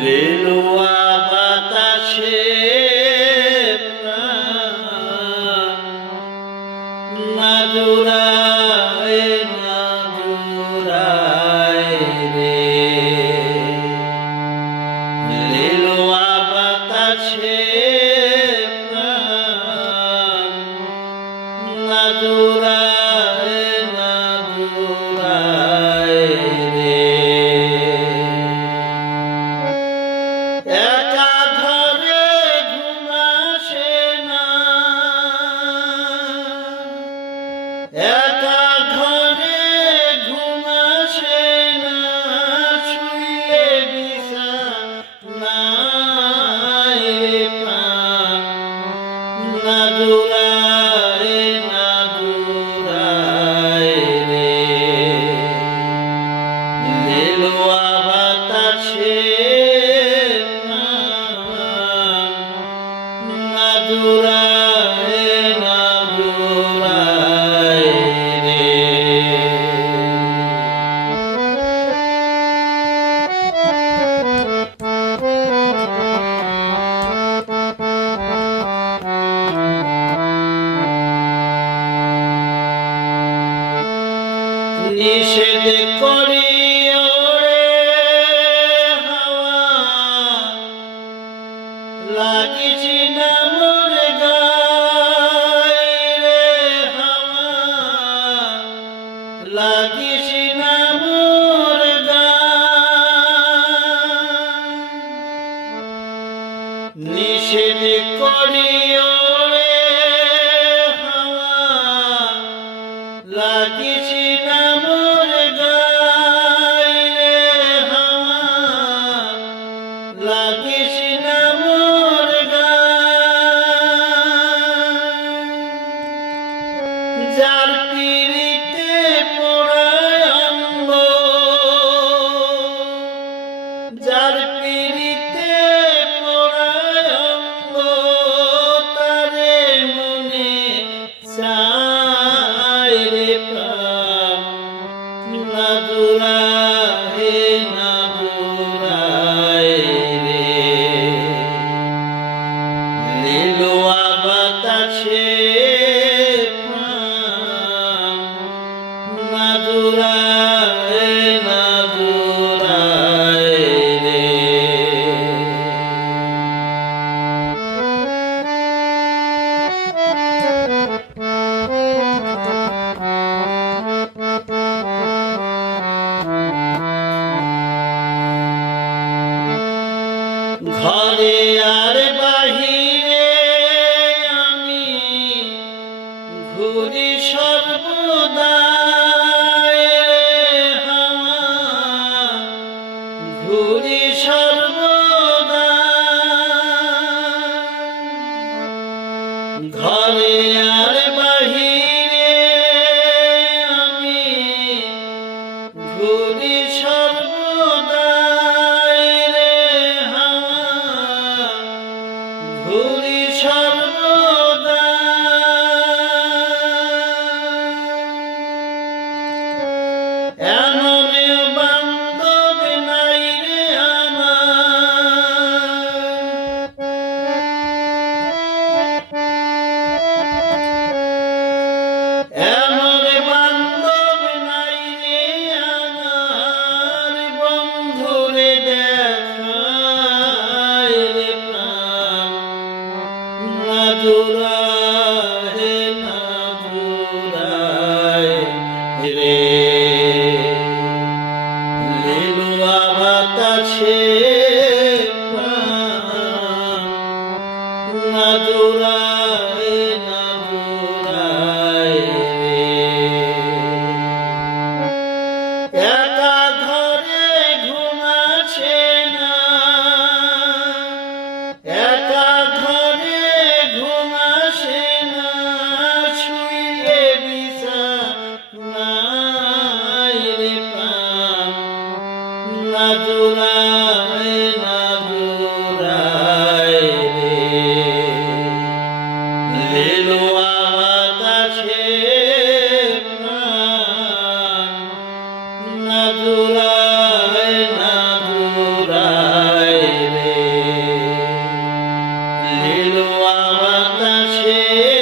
রেলুয়া বাতাসে Nadula. নিষেধ করি লাগিছি না মোর গায়ে রে হাওয়া। লাগিছি না লাগি ঘরে কাছে না জোড়া না জোড়ায় না জোড়ায় রে লেলো আকাশে না জোড়ায় না জোড়ায় রে লেলো আকাশে